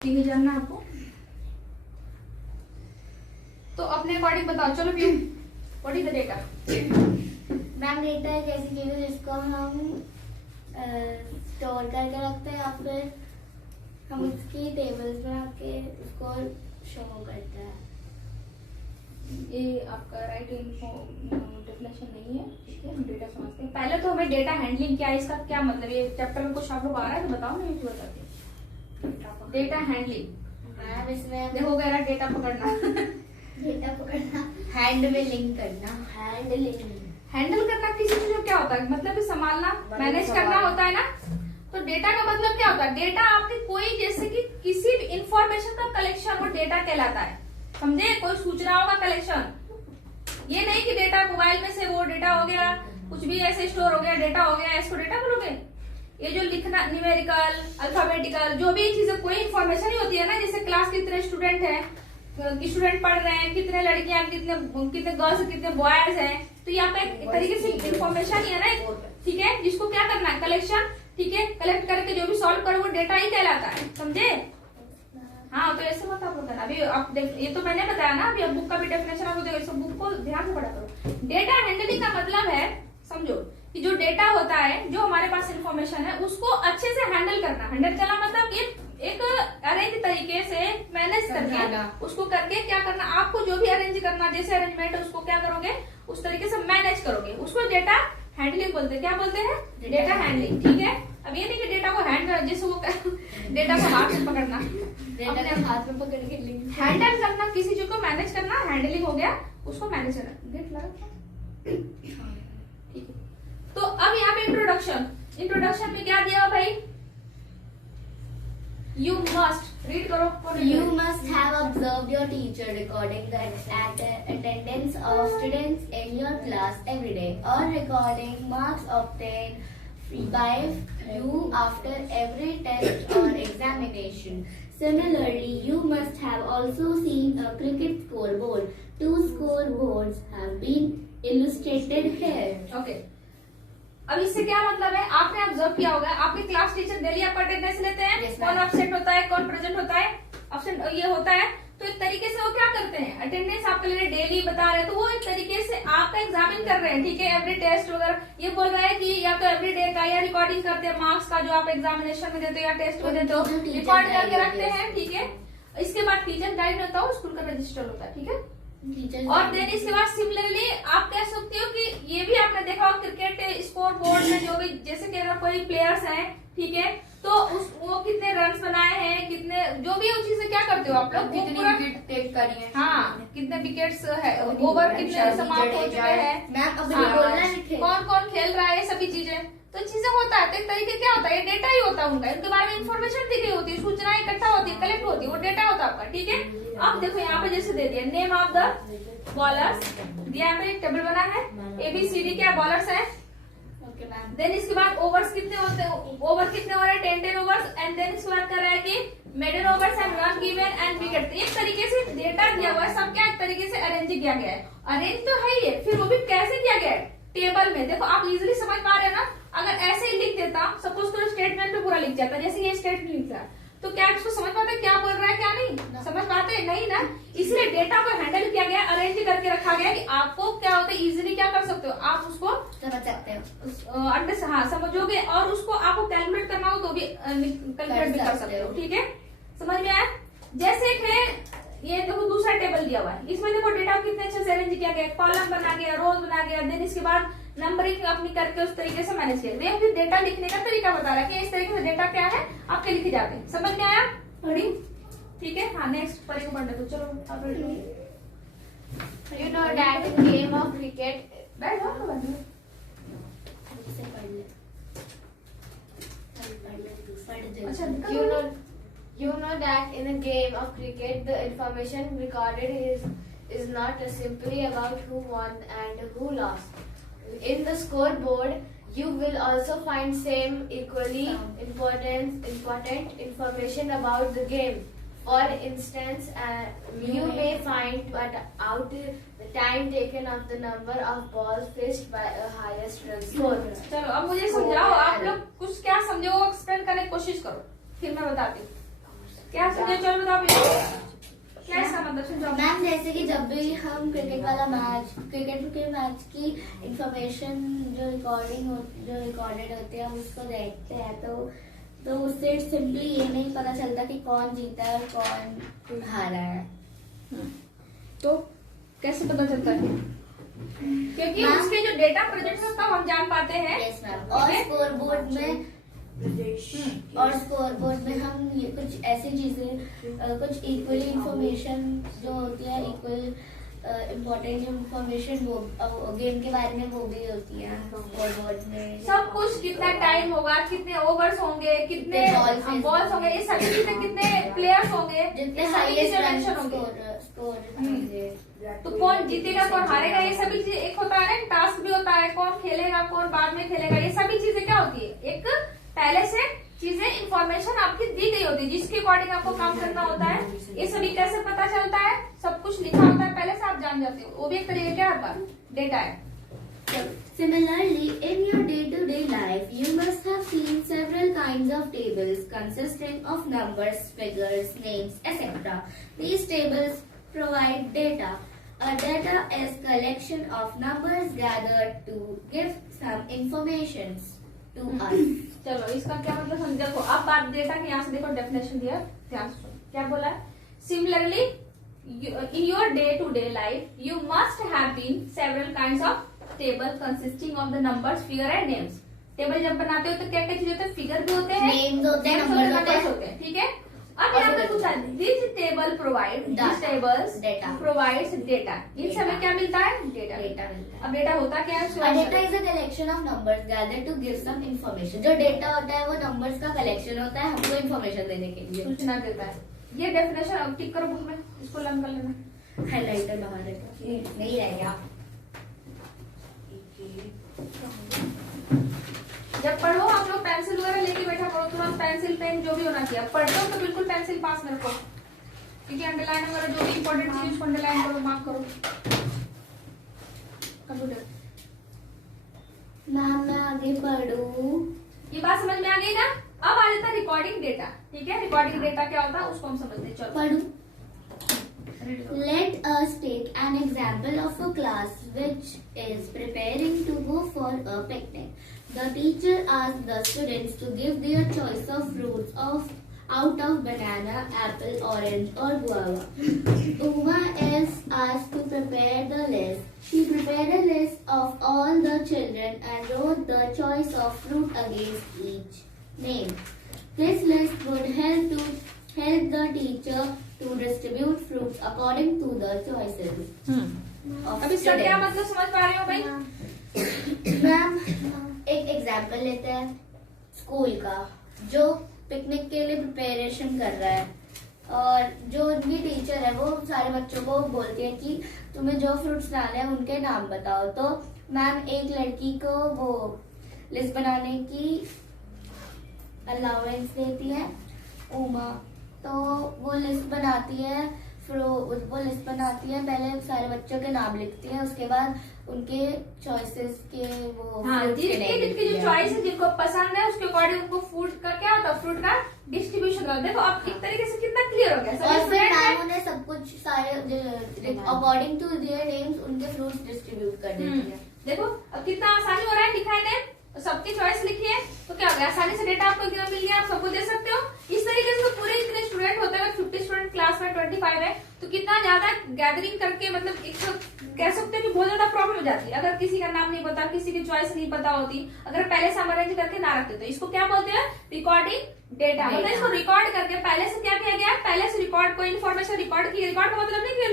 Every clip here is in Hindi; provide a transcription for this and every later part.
नहीं जानना आपको तो अपने अकॉर्डिंग बताओ। चलो view what is the data? Ma'am data एक ऐसी चीज है जिसको हम स्टोर करके रखते हैं या फिर हम उसकी टेबल्स बना के उसको शो करते हैं। ये आपका राइट डेफिनेशन नहीं है, ठीक है। हम डेटा समझते हैं। पहले तो हमें डेटा हैंडलिंग क्या है, इसका क्या मतलब, ये चैप्टर में कुछ आप लोग आ रहा है तो बताओ, मैं इसको बताती हूँ। डेटा हैंडलिंग मैम इसमें देखो कह रहा डेटा पकड़ना डेटा पकड़ना, हैंड में लिंक करना, हैंडल करना किसी चीज को क्या होता है, मतलब कि संभालना, मैनेज करना होता है ना। तो डेटा का मतलब क्या होता है? डेटा आपकी कोई जैसे कि किसी भी इंफॉर्मेशन का कलेक्शन वो डेटा कहलाता है, समझे? कोई सूचनाओं का कलेक्शन। ये नहीं कि डेटा मोबाइल में से वो डेटा हो गया, कुछ भी ऐसे स्टोर हो गया, डेटा हो गया, इसको डेटा बोलोगे? ये जो लिखना न्यूमेरिकल, अल्फाबेटिकल, जो भी चीजें कोई इंफॉर्मेशन ही होती है ना, जैसे क्लास कितने स्टूडेंट है, स्टूडेंट पढ़ रहे हैं, कितने लड़कियां, कितने गर्ल्स, कितने बॉयज हैं, तो यहाँ पे एक तरीके से इंफॉर्मेशन ही है ना, ठीक है, जिसको क्या करना है, कलेक्शन, ठीक है। कलेक्ट करके जो भी सॉल्व करो वो डेटा ही कहलाता है, समझे? हाँ, तो ऐसे मत आप लोग करना। अभी आप ये तो मैंने बताया ना, अभी अब बुक का भी डेफिनेशन आपको देखो, इस बुक को ध्यान से पढ़ा करो। डेटा हैंडलिंग का मतलब है, समझो कि जो डेटा होता है, जो हमारे पास इंफॉर्मेशन है, उसको अच्छे से हैंडल करना। हैंडल करना मतलब ये एक अरेंज तरीके से मैनेज करके उसको करके क्या करना, आपको जो भी अरेंज करना, जैसे अरेंजमेंट है उसको क्या करोगे, उस तरीके से मैनेज करोगे, उसको डेटा हैंडलिंग बोलते हैं। क्या बोलते हैं? डेटा हैंडलिंग, ठीक है। अब ये नहीं कि डेटा को हैंड, जैसे वो डेटा को हाथ में पकड़ना, डेटा को हाथ में पकड़ के लिंक हैंडल करना, किसी चीज को मैनेज करना, हैंडलिंग हो गया, उसको मैनेज करना। गेट लगा? ठीक है। तो अब यहाँ पे इंट्रोडक्शन में क्या दिया भाई? You must read करो। You must have observed your teacher recording the attendance of students in your class every day, or recording marks obtained by you after every test or examination. Similarly, you must have also seen a cricket scoreboard. 2 scoreboards have been illustrated here. Okay. अब इससे क्या मतलब है? आपने ऑब्जर्व किया होगा, आपके क्लास टीचर डेली आपका अटेंडेंस लेते हैं। Yes, कौन एब्सेंट होता है, कौन प्रेजेंट होता है, एब्सेंट ये होता है। तो एक तरीके से वो क्या करते हैं, अटेंडेंस आपके लिए डेली बता रहे हैं, तो वो एक तरीके से आपका एग्जामिन कर रहे हैं, ठीक है। एवरी टेस्ट वगैरह ये बोल रहा है कि या तो एवरी डे का या रिकॉर्डिंग करते हैं मार्क्स का, जो आप एग्जामिनेशन में देते हो या टेस्ट में देते हो, रिकॉर्ड करके रखते हैं, ठीक है। इसके बाद टीचर गाइड होता है, स्कूल का रजिस्टर होता है, ठीक है। और देन इसके बाद सिमिलरली आप कह सकते हो कि ये भी आपने देखा हो क्रिकेट स्कोर बोर्ड में, जो भी जैसे कि अगर कोई प्लेयर्स हैं, ठीक है, तो वो कितने रन बनाए हैं, कितने, जो भी वो चीजें क्या करते हो आप लोग, कितनी विकेट टेक करी है, हाँ, कितने विकेट्स है, ओवर कितने समाप्त हो चुके हैं, मैम अब बोलना है, कौन कौन खेल रहा है, सभी चीजें, तो चीजें होता है। तो एक तरीके क्या होता है, ये डेटा ही होता है उनका, इनके बारे में इन्फॉर्मेशन दी गई होती है, सूचनाएं इकट्ठा होती है, कलेक्ट होती है, वो डेटा होता है आपका, ठीक है। अब देखो यहाँ पे जैसे दे दिया नेम ऑफ द बॉलर्स, दिया यहाँ पे एक टेबल बना है, ABCD क्या बॉलर्स है, देन इसके बाद ओवर्स कितने होते हैं, ओवर कितने हो रहे हैं, 10 ओवर्स, एंड देन इसके बाद कर रहा है कि maiden overs and run given and wicket. एक तरीके से डेटा दिया हुआ है, सब क्या एक तरीके से अरेंज किया गया है। अरेंज तो है ही है, फिर वो भी कैसे किया गया है, टेबल में। देखो आप इजिली समझ पा रहे हैं ना, अगर ऐसे ही लिख देता, सपोज तो स्टेटमेंट पे पूरा लिख जाता, जैसे ये स्टेटमेंट लिख रहा है, तो क्या इसको समझ पाते क्या बोल रहा है, क्या नहीं समझ पाते, नहीं ना। इसलिए डेटा को हैंडल किया गया, अरेंज करके रखा गया कि आपको क्या होता है, इजीली क्या कर सकते हो, आप उसको समझ सकते हो, हाँ समझोगे, और उसको आपको कैलकुलेट करना हो तो भी कैलकुलेट भी कर सकते हो, ठीक है। समझ में आया? जैसे है ये देखो दूसरा टेबल दिया हुआ है, इसमें देखो डेटा कितने अच्छे से अरेंज किया गया, कॉलम बना गया, रोज बना गया, देन इसके बाद नंबरिंग अपनी करके उस तरीके से मैनेज किया। फिर डेटा लिखने का तरीका बता रहा है कि इस तरीके से डेटा क्या है आपके लिखे जाते हैं। समझ में आया? ठीक है। हाँ, नेक्स्ट परी को पढ़ने दो, चलो। You know that in game of cricket, बैठ जाओ ना, अच्छा you know that in a game of cricket, the information recorded is not simply about who won and who lost. In the scoreboard, you will also find same equally important information about the game. For instance, you may find out the time taken of the number of balls faced by a highest run score. चलो अब मुझे समझाओ, आप लोग कुछ क्या समझे वो एक्सप्लेन करने की कोशिश करो, फिर मैं बताती हूँ। क्या समझे? चलो बताओ भैया, क्या इसका मतलब समझाओ। मैम जैसे कि जब भी हम क्रिकेट वाला मैच, क्रिकेट के मैच की इंफॉर्मेशन जो रिकॉर्डेड होती है हम उसको देखते हैं, तो उससे सिंपली ये नहीं पता चलता कि कौन जीता है और कौन हारा है। तो कैसे पता चलता है? क्योंकि मैम, उसके जो डेटा प्रेजेंट होता है हम जान पाते हैं। Yes ma'am. और स्कोरबोर्ड में हम ये कुछ ऐसी चीजें, कुछ इक्वली इंफॉर्मेशन जो होती है, इक्वल इम्पोर्टेंट इंफॉर्मेशन वो गेम के बारे में वो भी होती है स्कोरबोर्ड में। सब कुछ, कितना टाइम होगा, कितने ओवर्स होंगे, कितने बॉल्स होंगे, ये सभी चीजें, कितने प्लेयर्स होंगे, जितने ये सभी चीजें मेंशन हाईएस्ट होंगे। स्कोर, तो कौन जीतेगा, कौन हारेगा, ये सभी चीजें, एक होता है ना टास्क भी होता है, कौन खेलेगा, कौन बाद में खेलेगा, ये सभी चीजें क्या होती है, एक पहले से चीजें इंफॉर्मेशन आपकी दी गई होती है जिसके अकॉर्डिंग आपको काम करना होता है। ये सभी कैसे पता चलता है, सब कुछ लिखा होता है पहले से, आप जान जाते हो, वो भी एक तरीके का आपका डेटा है। Similarly, in your day-to-day life, you must have seen several kinds of tables consisting of numbers, figures, names, etc. These tables provide data. A data is collection of numbers gathered to give some information to us. चलो इसका क्या मतलब समझ, देखो अब बात डेटा की, यहाँ से देखो डेफिनेशन दिया, ध्यान से सुनो क्या बोला है। Similarly in your day-to-day life, you must have been several kinds of table consisting of the numbers, figure and names. Table जब बनाते हो तो क्या क्या चीज होते हैं, फिगर भी होते हैं, Names होते हैं, names numbers होते हैं, ठीक है। अब यहाँ पे पूछा this table provide, this tables Data. Provides data, इन सब में Data. क्या मिलता है, डेटा। Data मिलता है। अब डेटा होता क्या है, A data is a collection of numbers gathered to give some information. जो डेटा होता है वो नंबर्स का कलेक्शन होता है हमको इंफॉर्मेशन देने के लिए। सूचना देता है। ये डेफिनेशन अब टिक करो बुक में, इसको लर्न कर लेना। हाइलाइटर बाहर रहेगा, नहीं रहेगा। जब पढ़ो आप लोग पेंसिल वगैरह लेके बैठा करो, तुरंत पेंसिल पेन जो भी होना चाहिए। अब पढ़ते हो तो बिल्कुल पेंसिल पास में रखो, क्योंकि अंडरलाइन वगैरह जो भी इंपॉर्टेंट चीज उसको अंडरलाइन करो, मार्क करो। कंप्यूटर मैम मैं आगे पढ़ूं? ये बात समझ में आ गई ना। अब आ जाता है रिकॉर्डिंग डेटा, ठीक है। रिकॉर्डिंग डेटा क्या होता है उसको हम समझते हैं, चलो पढ़ूं? read करो। Let us take an example of a class which is preparing to go for a picnic. The teacher asked the students to give their choice of fruits out of banana, apple, orange or guava. Uma is asked to prepare the list. She prepared a list of all the children and wrote the choice of fruit against each name. This list would help the teacher to distribute fruits according to the choices of अब इसका क्या students. मतलब समझ पा रहे हो भाई? मैम एक एग्जाम्पल लेते हैं स्कूल का, जो पिकनिक के लिए प्रिपरेशन कर रहा है और जो उनकी टीचर है वो सारे बच्चों को बोलती है कि तुम्हें जो फ्रूट्स लाने हैं उनके नाम बताओ। तो मैम एक लड़की को वो लिस्ट बनाने की अलाउंस देती है उमा, तो वो लिस्ट बनाती है, फिर वो लिस्ट बनाती है, पहले सारे बच्चों के नाम लिखती है, उसके बाद उनके चॉइसेस के वो हाँ, fruits के जिनकी name जिनकी लिखती जो है। चॉइस है, जिनको पसंद है उसके अकॉर्डिंग उनको फूड का क्या होता है, फ्रूट का डिस्ट्रीब्यूशन होता है। देखो अब एक तरीके से कितना क्लियर हो गया। सभी और फिर student हैं। मैम उन्हें सब कुछ सारे अकॉर्डिंग टू देयर नेम्स उनके फ्रूट्स डिस्ट्रीब्यूट कर देती है। देखो अब कितना आसानी हो रहा है लिखाने, तो सबकी चॉइस लिखी है तो क्या हो गया, आसानी से डेटा आपको एकदम मिल गया, आप सबको दे सकते हो। इस तरीके से तो पूरे इतने स्टूडेंट होते हैं, 50 स्टूडेंट क्लास में 25 है, तो कितना ज्यादा गैदरिंग करके मतलब एक कह सकते हैं कि बहुत ज्यादा प्रॉब्लम हो जाती है अगर किसी का नाम नहीं पता, किसी की चॉइस नहीं पता होती, अगर पहले से हम अरेंज करके ना रखते। तो इसको क्या बोलते हैं, रिकॉर्डिंग डेटा। मतलब इसको रिकॉर्ड करके पहले से क्या किया गया, पहले से रिकॉर्ड कोई इन्फॉर्मेशन रिकॉर्ड की। रिकॉर्ड का मतलब नहीं कि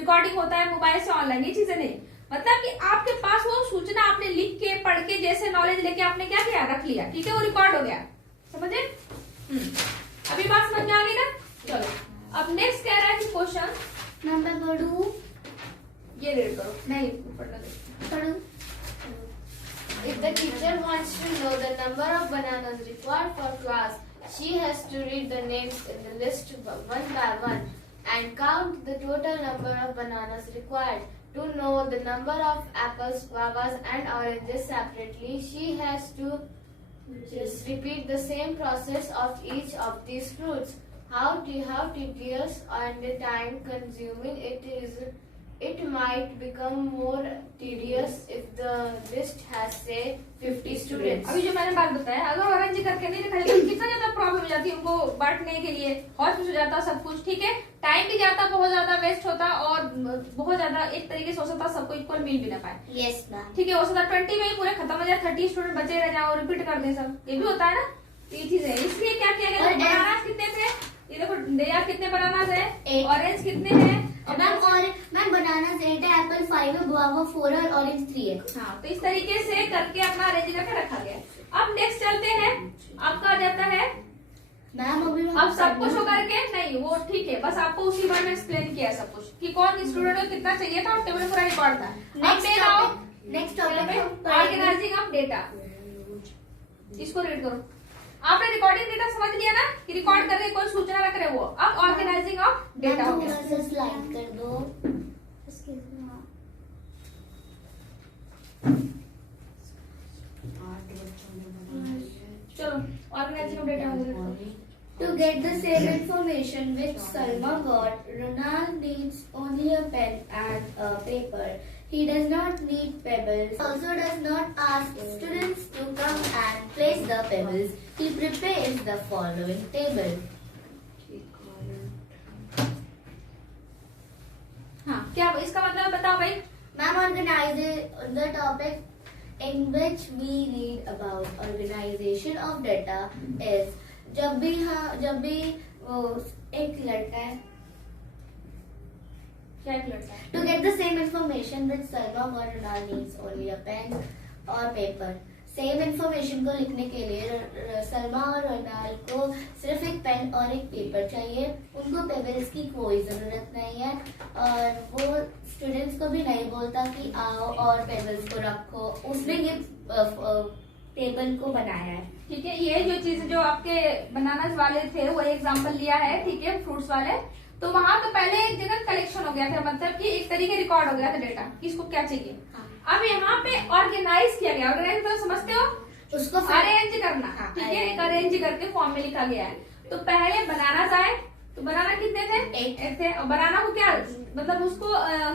रिकॉर्डिंग होता है मोबाइल से ऑनलाइन, ये चीजें नहीं, मतलब कि आपके पास वो सूचना आपने लिख के पढ़ के जैसे नॉलेज लेके आपने क्या किया, रख लिया, ठीक है, वो रिकॉर्ड हो गया। समझे? अभी बात समझ में आ गई ना। चलो अब नेक्स्ट कह रहा है कि क्वेश्चन नंबर पढ़ू? ये रीड करो, नहीं पढ़ना दे। पढ़ू? If the teacher wants to know the number of bananas required for class, she has to read the names in the list one by one and count the total number of bananas required. To know the number of apples, guavas and oranges separately, she has to just repeat the same process of each of these fruits. how tedious and time consuming it is. It might become more tedious if the list has say 50 students. अभी जो मैंने बात बताया, अगर अरेंज करके नहीं लिखा जाता तो कितना ज्यादा प्रॉब्लम हो जाती है उनको बांटने के लिए, हॉस्पिटल हो जाता सब कुछ, ठीक है, टाइम भी जाता, बहुत ज्यादा वेस्ट होता और बहुत ज्यादा एक तरीके से हो सकता सबको इक्वल मिल भी ना पाए। Yes, ma'am. ठीक है, हो सकता 20 में ही पूरे खत्म हो जाए, 30 स्टूडेंट बचे रह जाए और रिपीट कर दे सब, ये भी होता है ना, ये चीज है। इसलिए क्या किया गया, बनानास कितने थे, ये देखो नया कितने बनानास है, ऑरेंज कितने हैं मैम बनाना 8 है, एप्पल 5 है, गुआवा 4 है और ऑरेंज 3 है। हाँ, तो इस तरीके से करके अपना अरेंज करके रखा गया। अब नेक्स्ट चलते हैं, आपका आ जाता है मैम अभी अब सब कुछ होकर के नहीं, वो ठीक है, बस आपको उसी बारे में एक्सप्लेन किया सब कुछ कि कौन स्टूडेंट को कितना चाहिए था और टेबल पूरा रिकॉर्ड था। Next topic organising of data, इसको रीड करो। आपने रिकॉर्डिंग डेटा समझ लिया ना कि रिकॉर्ड करके कोई सूचना रख रहे वो। अब ऑर्गेनाइजिंग ऑफ डेटा हो गया। थोड़ा सा स्लाइड कर दो। चलो ऑर्गेनाइजिंग ऑफ डेटा हो गया। To get the same information which Salma got, Ronald needs only a pen and a paper. He does not need pebbles. Also does not ask students to come and place the pebbles. He prepares the following table. हाँ, क्या इसका मतलब बताओ भाई। Ma'am, organize the topic in which we read about organization of data is जब भी वो एक लड़का है, क्या एक लड़का है? to get the same information which Salma or Ronald needs only a pen or paper. Same information को लिखने के लिए सलमा और रोनाल्ड को सिर्फ एक पेन और एक पेपर चाहिए। उनको पेबल्स की कोई जरूरत नहीं है और वो स्टूडेंट्स को भी नहीं बोलता कि आओ और पेबल्स को रखो। उसने ये टेबल को बनाया है। ठीक है, ये जो चीज जो आपके बनानास वाले थे वही एग्जांपल लिया है, ठीक है, फ्रूट्स वाले। तो वहां तो पहले एक जगह कलेक्शन हो गया था, मतलब कि एक तरीके रिकॉर्ड हो गया था डेटा, किसको क्या चाहिए। अब यहाँ पे ऑर्गेनाइज किया गया। ऑर्गेनाइज मतलब समझते हो, उसको अरेंज करना, ठीक है, एक अरेंज करके फॉर्म में लिखा गया है। तो पहले बनानास आए, तो बनाना कितने थे, एक थे। और बनाना को क्या मतलब उसको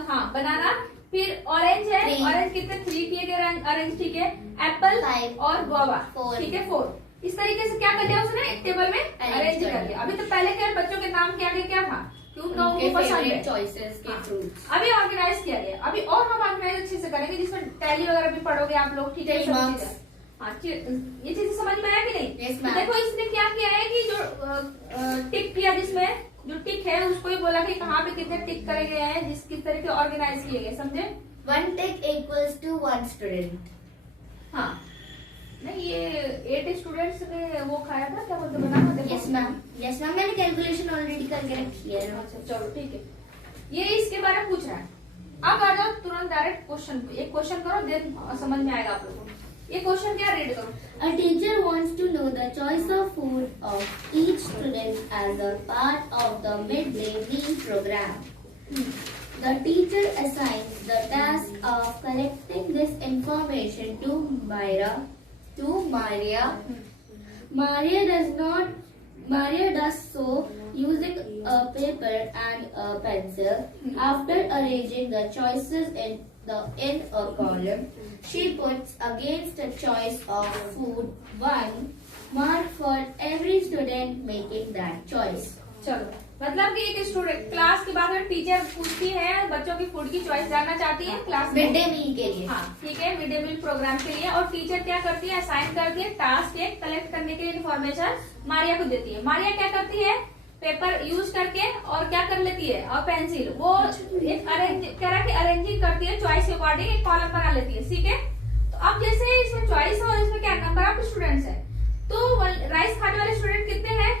हाँ बनाना, फिर ऑरेंज है, ऑरेंज कितने 3 किए गए ऑरेंज, ठीक है, एप्पल 5 और गुआवा 4, ठीक है 4। इस तरीके से क्या कर दिया उसने, एक टेबल में अरेंज कर दिया। अभी तो पहले क्या बच्चों के नाम के आगे क्या था, क्योंकि पसंद है चॉइसेस के फ्रूट्स। अभी ऑर्गेनाइज किया गया। अभी और हम ऑर्गेनाइज अच्छे से करेंगे, जिसमें टैली वगैरह भी पढ़ोगे आप लोग, ठीक है, हाँ ये चीज समझ में आया कि नहीं। yes, देखो इसने क्या किया है कि जो टिक किया, जिसमें जो टिक है उसको ही बोला कि कहाँ पे कितने टिक करे गए हैं, जिस किस तरह के ऑर्गेनाइज किए गए, समझे। 1 tick equals to 1 student। हाँ नहीं, ये 8 स्टूडेंट्स ने वो खाया था, क्या बोलते बनाना। देखो यस मैम, मैंने कैलकुलेशन ऑलरेडी करके रखी है। अच्छा चलो ठीक है, ये इसके बारे में पूछ रहा है। अब आ जाओ तुरंत डायरेक्ट क्वेश्चन पे। एक क्वेश्चन करो, देन समझ में आएगा आप लोगों को। ये क्वेश्चन क्या, रीड करो। A teacher wants to know the choice of food of each student as a part of the midday meal program. The teacher assigns the task of collecting this information to Maria. Maria does so using a paper and a pencil. After arranging the choices in a column, she puts against a choice of food 1 mark for every student making that choice. चलो मतलब कि एक स्टूडेंट क्लास के बाद में टीचर पूछती है बच्चों की फूड की चॉइस जानना चाहती है क्लास मिड डे मील के लिए। हाँ ठीक है, मिड डे मील प्रोग्राम के लिए। और टीचर क्या करती है, असाइन करती है टास्क एक कलेक्ट करने के लिए इन्फॉर्मेशन मारिया को देती है। मारिया क्या करती है, पेपर यूज करके और क्या कर लेती है, और पेंसिल वो एक अरेंज करा के अरेंजिंग करती है, चॉइस के अकॉर्डिंग एक कॉलम बना लेती है, ठीक है। तो अब जैसे इसमें चॉइस है और इसमें क्या नंबर ऑफ स्टूडेंट्स है, तो राइस खाने वाले स्टूडेंट कितने हैं,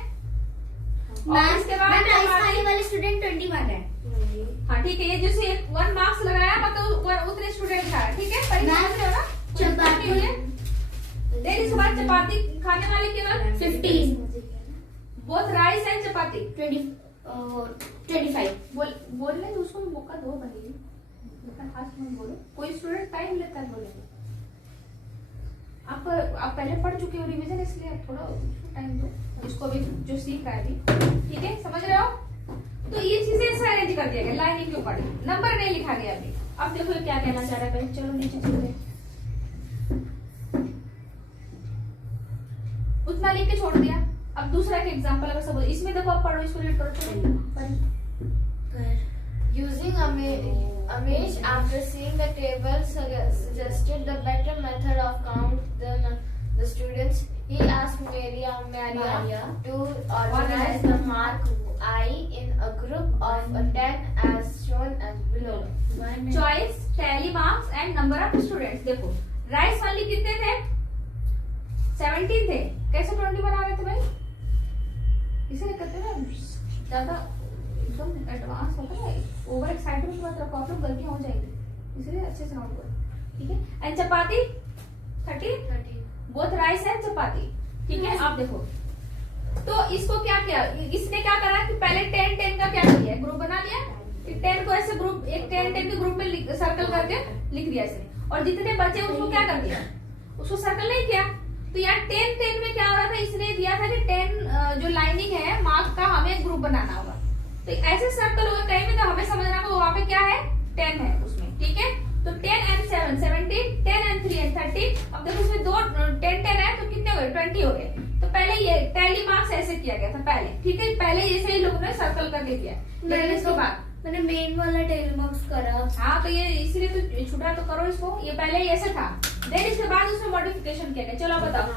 और इसके बाद राइस खाने वाले स्टूडेंट 21 है। हाँ ठीक है, ये जैसे 1 मार्क्स लगाया मतलब उतने स्टूडेंट था, ठीक है। चपाती देन इसके बाद चपाती खाने वाले केवल 15, बोथ राइस एंड चपाती 25। बोलने उसको मौका दो भाई, फास्ट मत बोलो, कोई स्टूडेंट टाइम लेता है बोलेंगे। आप पहले पढ़ चुके हो रिवीजन, इसलिए आप थोड़ा टाइम दो। इसको भी जो सीख रहा है अभी, ठीक है, समझ रहे हो? तो ये चीजें ऐसे अरेंज कर दिया गया लाइनिंग के ऊपर, नंबर नहीं लिखा गया अभी। अब देखो ये क्या कहना चाह रहा है पहले, चलो नीचे चलते हैं। उतना लिख के छोड़ दिया। अब दूसरा के एग्जांपल अगर सब इसमें देखो, आप पढ़ो, इसको रीड करो, चलो। Using Amish, after seeing the table, suggested the better method of count the students. He asked Maria to organize the mark I in a group of 10 as shown as below. Choice, tally marks and number of students. देखो राइस वाली कितने थे? 17 थे। कैसे 20 बना रहे थे भाई? इसे कहते हैं ना ज्यादा एकदम एडवांस होता है, ओवर एक्साइटेड मत रखो, आप लोग गलतियां हो जाएगी, इसलिए अच्छे से नोट करो, ठीक है। And chapati 30 both rice and chapati, ठीक है। आप देखो तो इसको क्या किया, इसने क्या करा कि पहले 10 का क्या किया, ग्रुप बना लिया, 10 को ऐसे ग्रुप, एक 10 के ग्रुप में सर्कल करके लिख दिया इसने, और जितने बचे उसको क्या कर दिया, उसको सर्कल नहीं किया। तो यार 10 में क्या हो रहा था, इसने दिया था कि 10 जो लाइनिंग है मार्क का हमें ग्रुप बनाना होगा, तो ऐसे सर्कल हुए कहीं में, तो हमें समझना होगा वहां पे क्या है, 10 है उसमें, ठीक है। तो 10 and 7 17, 10 and 3 and 30। अब देखो इसमें दो 10 है तो कितने हो गए, 20 हो गए। तो पहले ये टैली मार्क्स ऐसे किया गया था पहले, ठीक है, पहले ऐसे ही लोगों ने सर्कल करके किया, लेकिन इसके बाद मैंने मेन वाला टेल मार्क्स करा। हाँ तो ये इसीलिए तो छुटा तो करो इसको, ये पहले ही ऐसे था, देन इसके बाद उसमें मॉडिफिकेशन किया गया। चलो आप बताओ।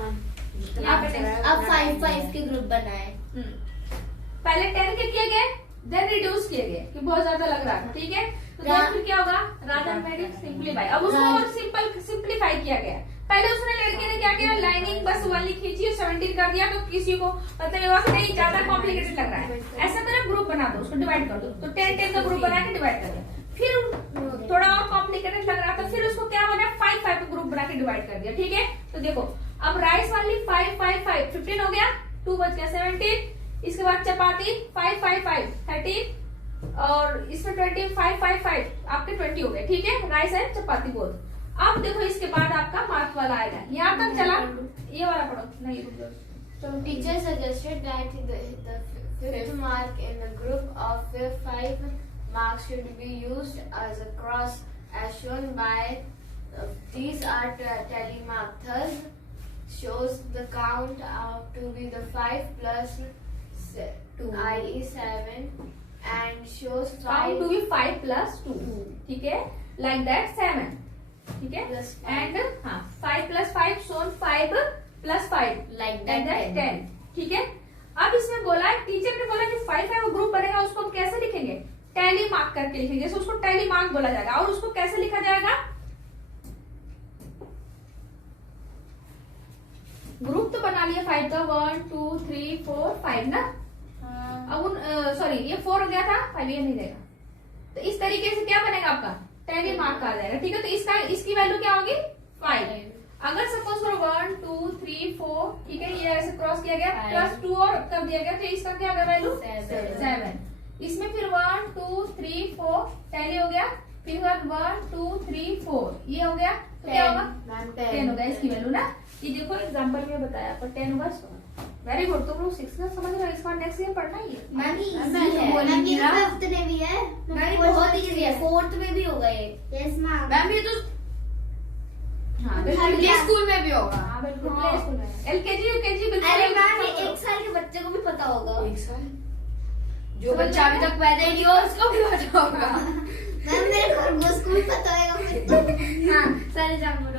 यहाँ पे अब 5 के ग्रुप बनाए। पहले 10 के किए गए, देन रिड्यूस किए गए कि बहुत ज्यादा लग रहा था, ठीक है। तो फिर क्या होगा, राधा मेड सिंप्लीफाई। अब उसको और सिंप्लीफाई किया गया। पहले उसने लड़के ने क्या किया, लाइनिंग बस वाली खींची और 17 कर दिया, तो किसी को मतलब ये नहीं ज्यादा कॉम्प्लिकेटेड लग रहा है, ऐसा करो ग्रुप बना दो, उसको डिवाइड कर दो। तो 10 का ग्रुप बना के डिवाइड कर दिया। फिर थोड़ा और कॉम्प्लिकेटेड लग रहा था, फिर उसको क्या बना, 5 का ग्रुप बना के डिवाइड कर दिया, ठीक है। तो देखो अब राइस वाली 5 5 5 15 हो गया, 2 बच गया 17। इसके बाद चपाती 5 5 5 13, और इसमें 25 5 5 आपके 20 हो गए, ठीक है, राइस एंड चपाती बोल। अब देखो इसके बाद आपका मार्क वाला आएगा, यहाँ तक चला, ये वाला पढ़ो, नहीं रुक जाओ, चलो। Teacher suggested that the fifth mark in a group of 5 marks should be used as a cross as shown by these are tally mark. Thus shows the count out to be the 5 plus 2, i.e. 7, and shows 5 count to be 5 plus 2, ठीक है, like that 7, ठीक है, एंड हाँ 5 plus 5 shown 5 plus 5 like that 10, ठीक है। अब इसमें बोला है, टीचर ने बोला कि 5 का ग्रुप बनेगा, उसको हम कैसे लिखेंगे, टैली मार्क करके लिखेंगे, जैसे उसको टैली मार्क बोला जाएगा। और उसको कैसे लिखा जाएगा, ग्रुप तो बना लिया 5 का, 1 2 3 4 5 ना। अब सॉरी ये 4 हो गया था, 5 ये नहीं देगा, तो इस तरीके से क्या बनेगा आपका, टैली मार्क आ जाएगा, ठीक है। तो इसकी वैल्यू क्या होगी, 5। अगर सपोज करो 1 2 3 4, ठीक है, ये ऐसे क्रॉस किया गया, प्लस 2 और कर दिया गया, तो इसका क्या होगा वैल्यू 7। इसमें फिर 1 2 3 4 टैली हो गया, फिर 1 2 3 4 ये हो गया, तो क्या होगा 10 होगा इसकी वैल्यू ना। ये देखो एग्जांपल में बताया पर 10 होगा। वेरी गुड, तुम लोग 6 का समझ रहे हो, इस बार नेक्स्ट ईयर पढ़ना ही है। मैम फिफ्थ में भी है, बहुत इजी है, 4th में भी होगा ये। यस मैम, ये तो हाँ प्ले स्कूल में भी होगा। हाँ बिल्कुल, प्ले स्कूल में, LKG UKG बिल्कुल। अरे मैम 1 साल के बच्चे को भी पता होगा। 1 साल जो बच्चा अभी तक पैदा ही नहीं हुआ उसको भी पता होगा। मैम मेरे को स्कूल पता होगा फिर तो। हाँ सारे जानवरों